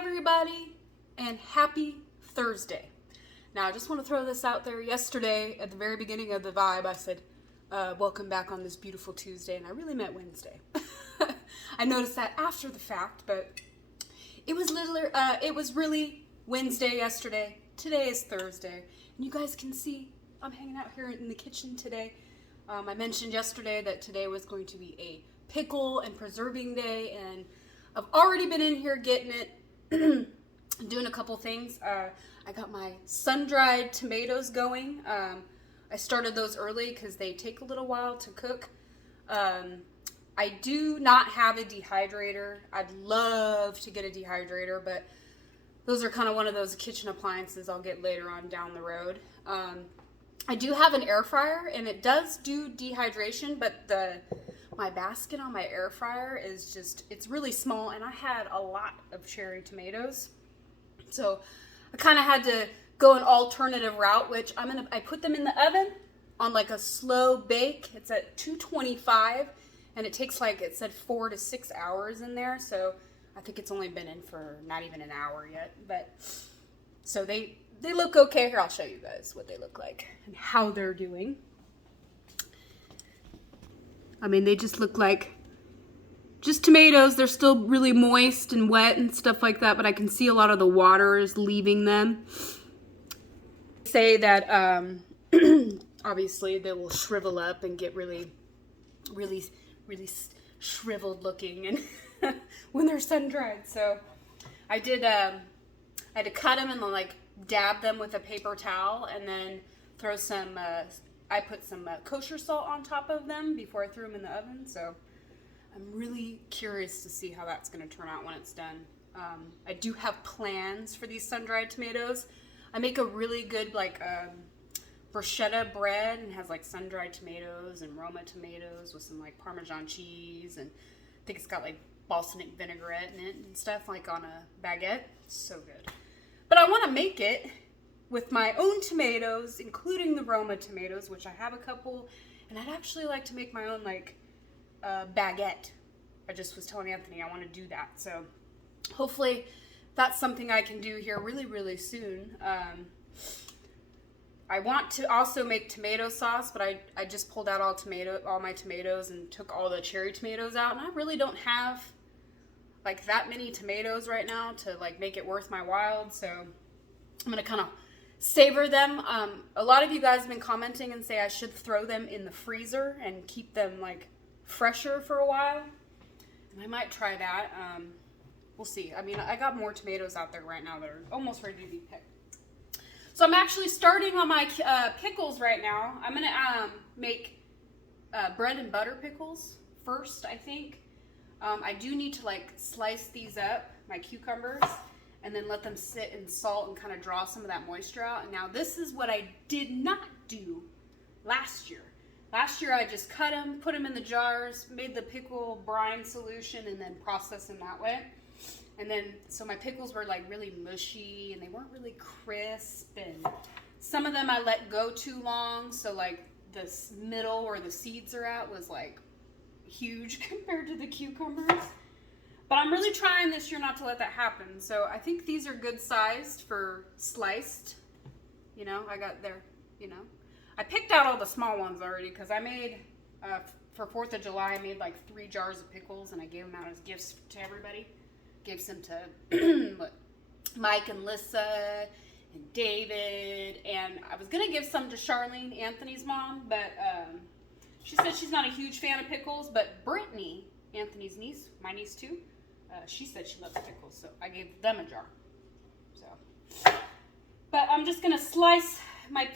everybody, and happy Thursday. Now, I just want to throw this out there. Yesterday, at the very beginning of the vibe, I said, welcome back on this beautiful Tuesday, and I really meant Wednesday. I noticed that after the fact, but it was really Wednesday yesterday. Today is Thursday, and you guys can see I'm hanging out here in the kitchen today. I mentioned yesterday that today was going to be a pickle and preserving day, and I've already been in here getting it, doing a couple things. I got my sun-dried tomatoes going. I started those early because they take a little while to cook. I do not have a dehydrator. I'd love to get a dehydrator, but those are kind of one of those kitchen appliances I'll get later on down the road. I do have an air fryer, and it does do dehydration, but my basket on my air fryer is it's really small, and I had a lot of cherry tomatoes. So I kind of had to go an alternative route, which I put them in the oven on like a slow bake. It's at 225, and it takes, like it said, 4 to 6 hours in there. So I think it's only been in for not even an hour yet. But so they look okay. Here, I'll show you guys what they look like and how they're doing. I mean, they just look like just tomatoes. They're still really moist and wet and stuff like that, but I can see a lot of the water is leaving them. Say that obviously they will shrivel up and get really shriveled looking and when they're sun-dried. So I had to cut them and then like dab them with a paper towel and then throw some I put some kosher salt on top of them before I threw them in the oven. So I'm really curious to see how that's going to turn out when it's done. I do have plans for these sun-dried tomatoes. I make a really good like bruschetta bread, and has like sun-dried tomatoes and Roma tomatoes with some like Parmesan cheese, and I think it's got like balsamic vinaigrette in it and stuff, like on a baguette. So good. But I want to make it with my own tomatoes, including the Roma tomatoes, which I have a couple, and I'd actually like to make my own like baguette. I just was telling Anthony I want to do that, so hopefully that's something I can do here really soon. I want to also make tomato sauce, but I just pulled out all my tomatoes and took all the cherry tomatoes out, and I really don't have like that many tomatoes right now to like make it worth my while, so I'm gonna kind of savor them. A lot of you guys have been commenting and say I should throw them in the freezer and keep them like fresher for a while, and I might try that. We'll see. I mean, I got more tomatoes out there right now that are almost ready to be picked. So I'm actually starting on my pickles right now. I'm gonna make bread and butter pickles first, I think. I do need to like slice these up, my cucumbers, and then let them sit in salt and kind of draw some of that moisture out. And now this is what I did not do last year. Last year I just cut them, put them in the jars, made the pickle brine solution, and then processed them that way. And then, so my pickles were like really mushy and they weren't really crisp, and some of them I let go too long, so like the middle where the seeds are at was like huge compared to the cucumbers. But I'm really trying this year not to let that happen. So I think these are good sized for sliced. You know, I got there, you know. I picked out all the small ones already because I made, for 4th of July, I made like 3 jars of pickles and I gave them out as gifts to everybody. Gave some to Mike and Lissa and David, and I was going to give some to Charlene, Anthony's mom, but she said she's not a huge fan of pickles, but Brittany, Anthony's niece, my niece too, she said she loves pickles, so I gave them a jar. So, but I'm just going to slice my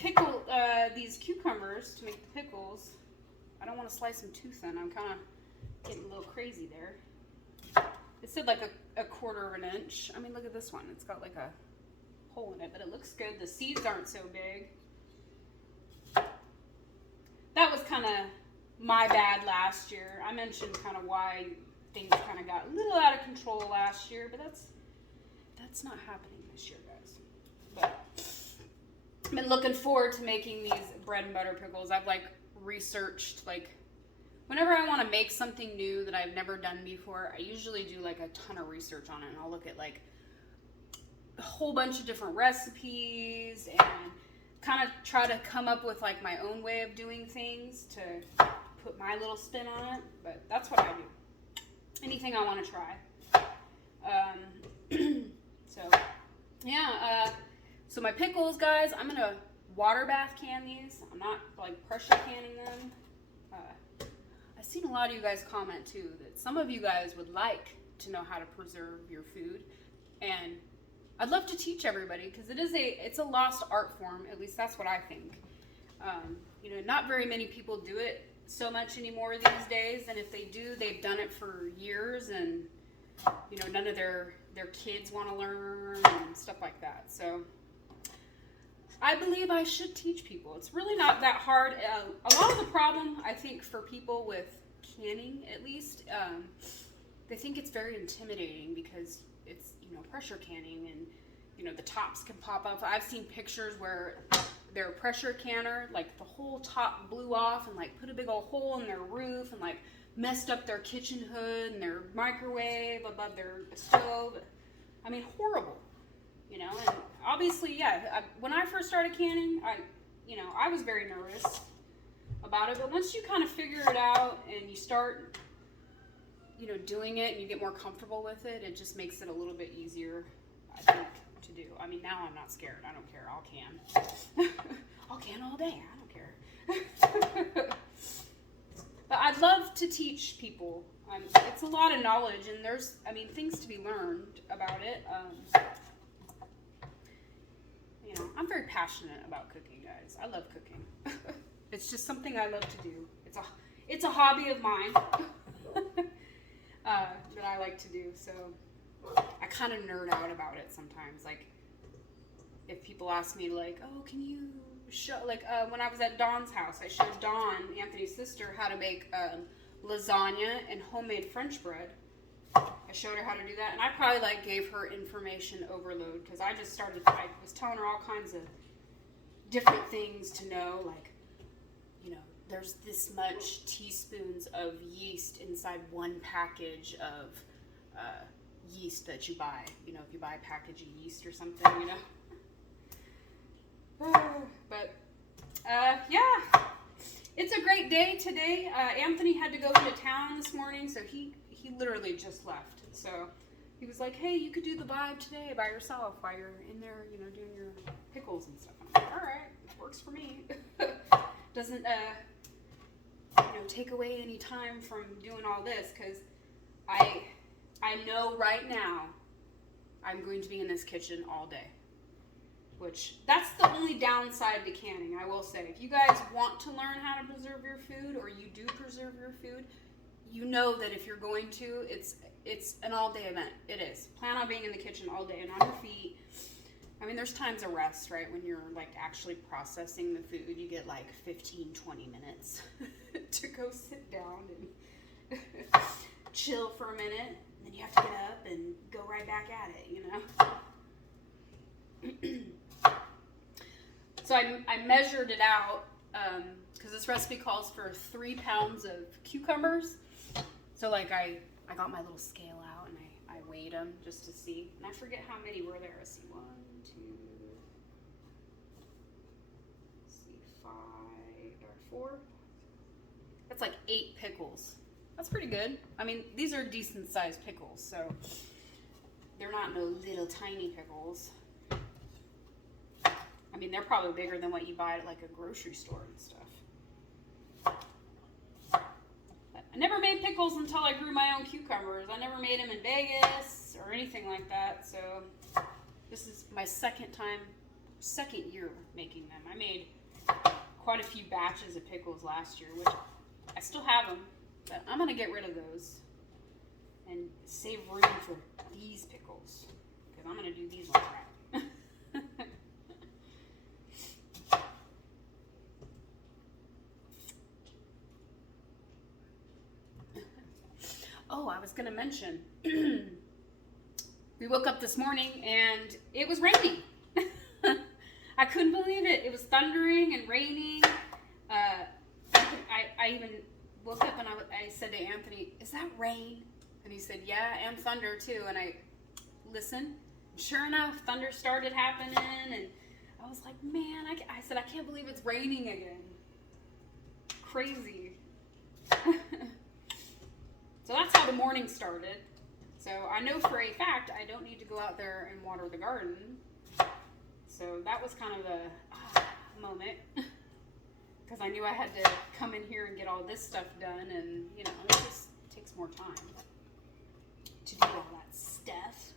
these cucumbers to make the pickles. I don't want to slice them too thin. I'm kind of getting a little crazy there. It said like a 1/4 inch. I mean, look at this one. It's got like a hole in it, but it looks good. The seeds aren't so big. That was kind of my bad last year. I mentioned kind of why things kind of got a little out of control last year, but that's not happening this year, guys. But I've been looking forward to making these bread and butter pickles. I've like researched like whenever I want to make something new that I've never done before, I usually do like a ton of research on it, and I'll look at like a whole bunch of different recipes and kind of try to come up with like my own way of doing things to put my little spin on it. But that's what I do. Anything I want to try. So yeah. So my pickles, guys, I'm gonna water bath can these. I'm not like pressure canning them. I've seen a lot of you guys comment too that some of you guys would like to know how to preserve your food, and I'd love to teach everybody because it's a lost art form. At least that's what I think. You know, not very many people do it so much anymore these days, and if they do, they've done it for years, and you know, none of their kids want to learn and stuff like that. So I believe I should teach people. It's really not that hard. A lot of the problem, I think, for people with canning, at least, they think it's very intimidating because it's, you know, pressure canning and, you know, the tops can pop up. I've seen pictures where their pressure canner, like the whole top blew off and like put a big old hole in their roof and like messed up their kitchen hood and their microwave above their stove. I mean, horrible, you know. And obviously, yeah, when I first started canning, I was very nervous about it. But once you kind of figure it out and you start, you know, doing it and you get more comfortable with it, it just makes it a little bit easier, I think, to do. I mean, now I'm not scared. I don't care. I'll can. I'll can all day. I don't care. But I'd love to teach people. It's a lot of knowledge, and there's, things to be learned about it. You know, I'm very passionate about cooking, guys. I love cooking. It's just something I love to do. It's a hobby of mine that I like to do. So I kind of nerd out about it sometimes. Like, if people ask me, like, oh, can you show, like, when I was at Dawn's house, I showed Dawn, Anthony's sister, how to make lasagna and homemade French bread. I showed her how to do that, and I probably, like, gave her information overload, because I was telling her all kinds of different things to know, like, you know, there's this much teaspoons of yeast inside one package of yeast that you buy. You know, if you buy a package of yeast or something, you know. But yeah, it's a great day today. Anthony had to go into town this morning, so he literally just left. So he was like, hey, you could do the vibe today by yourself while you're in there, you know, doing your pickles and stuff. I'm like, all right, it works for me. Doesn't you know, take away any time from doing all this, because I know right now I'm going to be in this kitchen all day. Which, that's the only downside to canning, I will say. If you guys want to learn how to preserve your food, or you do preserve your food, you know that if you're going to, it's an all-day event. It is. Plan on being in the kitchen all day and on your feet. I mean, there's times of rest, right? When you're, like, actually processing the food, you get, like, 15, 20 minutes to go sit down and chill for a minute. And then you have to get up and go right back at it, you know? So I measured it out, because this recipe calls for 3 pounds of cucumbers. So, like, I got my little scale out and I weighed them just to see. And I forget how many were there. Let's see, 1, 2, 5, or 4. That's like 8 pickles. That's pretty good. I mean, these are decent sized pickles, so they're not no little tiny pickles. I mean, they're probably bigger than what you buy at like a grocery store and stuff. But I never made pickles until I grew my own cucumbers. I never made them in Vegas or anything like that. So this is my second year making them. I made quite a few batches of pickles last year, which I still have them, but I'm going to get rid of those and save room for these pickles, because I'm going to do these ones right. Oh, I was going to mention, we woke up this morning and it was raining. I couldn't believe it. It was thundering and raining. I even woke up and I said to Anthony, is that rain? And he said, yeah, and thunder too. And I listened, Sure enough, thunder started happening, and I was like, man, I said, I can't believe it's raining again. Crazy. So that's how the morning started. So I know for a fact I don't need to go out there and water the garden. So that was kind of a moment. Because I knew I had to come in here and get all this stuff done, and you know, it just takes more time to do all that stuff.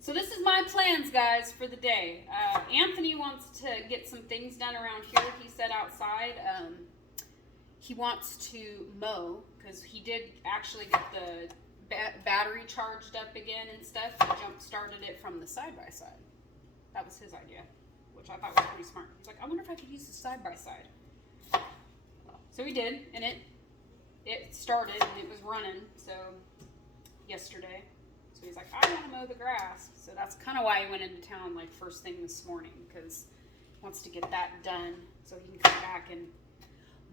So this is my plans, guys, for the day. Anthony wants to get some things done around here. He said outside he wants to mow, because he did actually get the battery charged up again and stuff. He jump-started it from the side-by-side. That was his idea, which I thought was pretty smart. He's like, I wonder if I could use the side-by-side. So he did, and it started, and it was running, so yesterday. So he's like, I want to mow the grass. So that's kind of why he went into town like first thing this morning, because he wants to get that done so he can come back and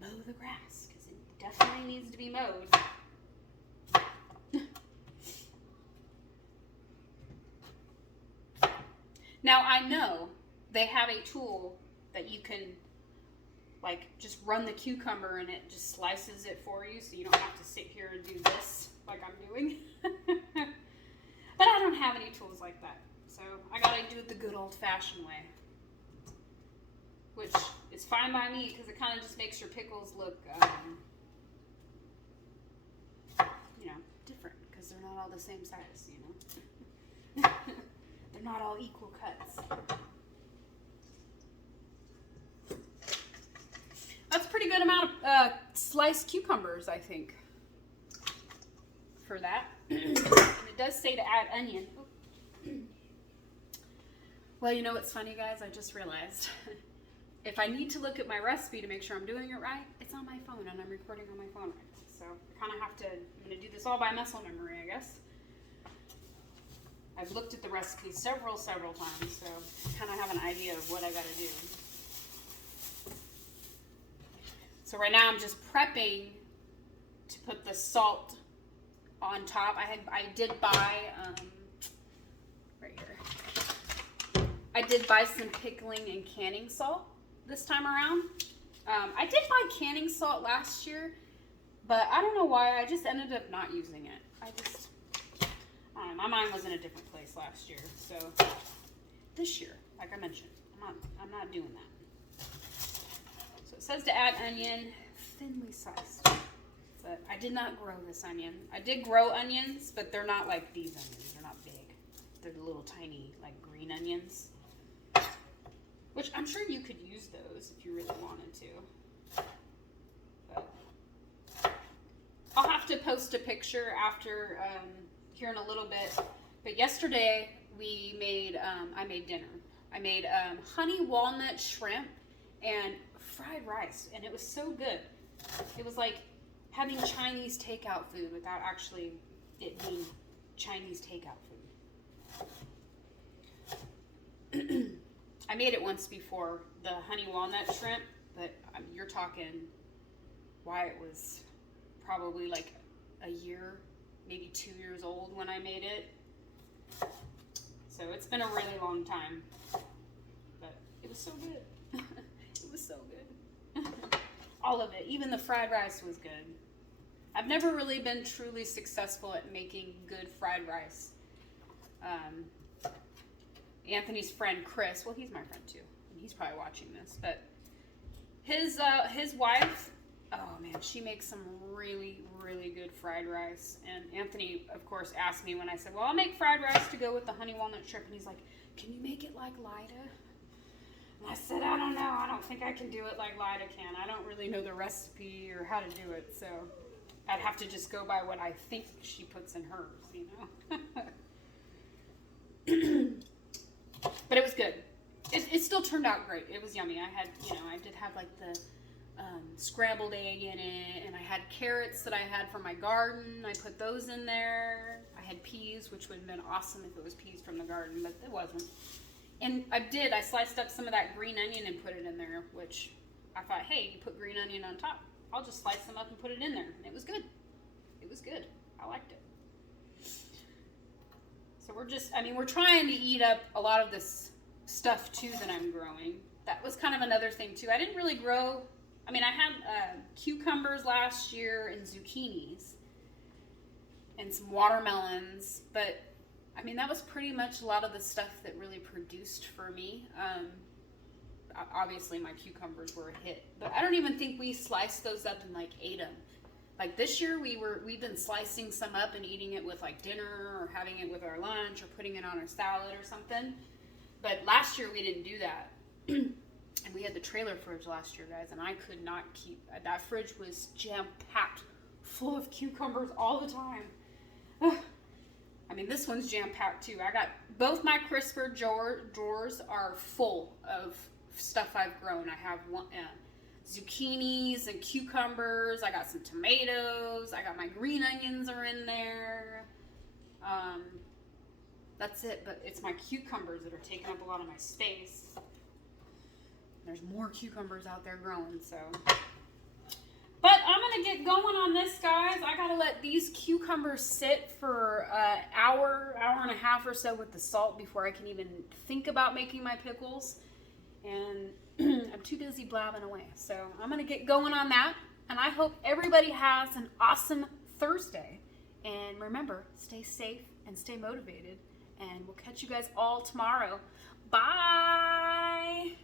mow the grass, because it definitely needs to be mowed. Now I know they have a tool that you can like just run the cucumber and it just slices it for you, so you don't have to sit here and do this like I'm doing. But I don't have any tools like that, so I gotta do it the good old-fashioned way, which is fine by me because it kind of just makes your pickles look, you know, different, because they're not all the same size, you know. They're not all equal cuts. That's a pretty good amount of sliced cucumbers, I think, for that. And it does say to add onion. Well, you know what's funny, guys? I just realized. If I need to look at my recipe to make sure I'm doing it right, it's on my phone, and I'm recording on my phone right now. So I kind of have to, I'm going to do this all by muscle memory, I guess. I've looked at the recipe several times, so I kind of have an idea of what I got to do. So right now I'm just prepping to put the salt on top. I did buy, right here, I did buy some pickling and canning salt this time around. I did buy canning salt last year, but I don't know why, I just ended up not using it. I don't know, my mind was in a different place last year, so this year, like I mentioned, I'm not doing that. So it says to add onion, thinly sliced. But I did not grow this onion. I did grow onions, but they're not like these onions. They're not big. They're the little tiny, like, green onions. Which I'm sure you could use those if you really wanted to. But I'll have to post a picture after here in a little bit. But yesterday we made, I made dinner. I made honey walnut shrimp and fried rice, and it was so good. It was like having Chinese takeout food without actually it being Chinese takeout food. I made it once before, the honey walnut shrimp, but you're talking why it was probably like a year, maybe 2 years old when I made it. So it's been a really long time, but it was so good. It was so good. All of it, even the fried rice was good. I've never really been truly successful at making good fried rice. Anthony's friend Chris, well, he's my friend too, and he's probably watching this, but his wife, oh man, she makes some really, really good fried rice. And Anthony, of course, asked me when I said, well, I'll make fried rice to go with the honey walnut shrimp, and he's like, can you make it like Lida? And I said, I don't know. I don't think I can do it like Lida can. I don't really know the recipe or how to do it, so I'd have to just go by what I think she puts in hers, you know. But it was good. It still turned out great. It was yummy. I had, you know, I did have like the scrambled egg in it, and I had carrots that I had from my garden. I put those in there. I had peas, which would have been awesome if it was peas from the garden, but it wasn't. And I sliced up some of that green onion and put it in there, which I thought, hey, you put green onion on top. I'll just slice them up and put it in there. And it was good. It was good. I liked it. we're trying to eat up a lot of this stuff too that I'm growing. That was kind of another thing too. I didn't really grow, I had cucumbers last year and zucchinis and some watermelons, but that was pretty much a lot of the stuff that really produced for me. Obviously my cucumbers were a hit, but I don't even think we sliced those up and like ate them. Like this year we've been slicing some up and eating it with like dinner or having it with our lunch or putting it on our salad or something. But last year we didn't do that. And we had the trailer fridge last year, guys, and I could not keep, that fridge was jam-packed full of cucumbers all the time. This one's jam-packed too. I got, both my crisper drawers are full of stuff I've grown. I have zucchinis and cucumbers. I got some tomatoes. I got my green onions are in there. That's it, but it's my cucumbers that are taking up a lot of my space. There's more cucumbers out there growing, so. But I'm gonna get going on this, guys. I gotta let these cucumbers sit for an hour and a half or so with the salt before I can even think about making my pickles. And I'm too busy blabbing away. So I'm gonna get going on that. And I hope everybody has an awesome Thursday. And remember, stay safe and stay motivated. And we'll catch you guys all tomorrow. Bye!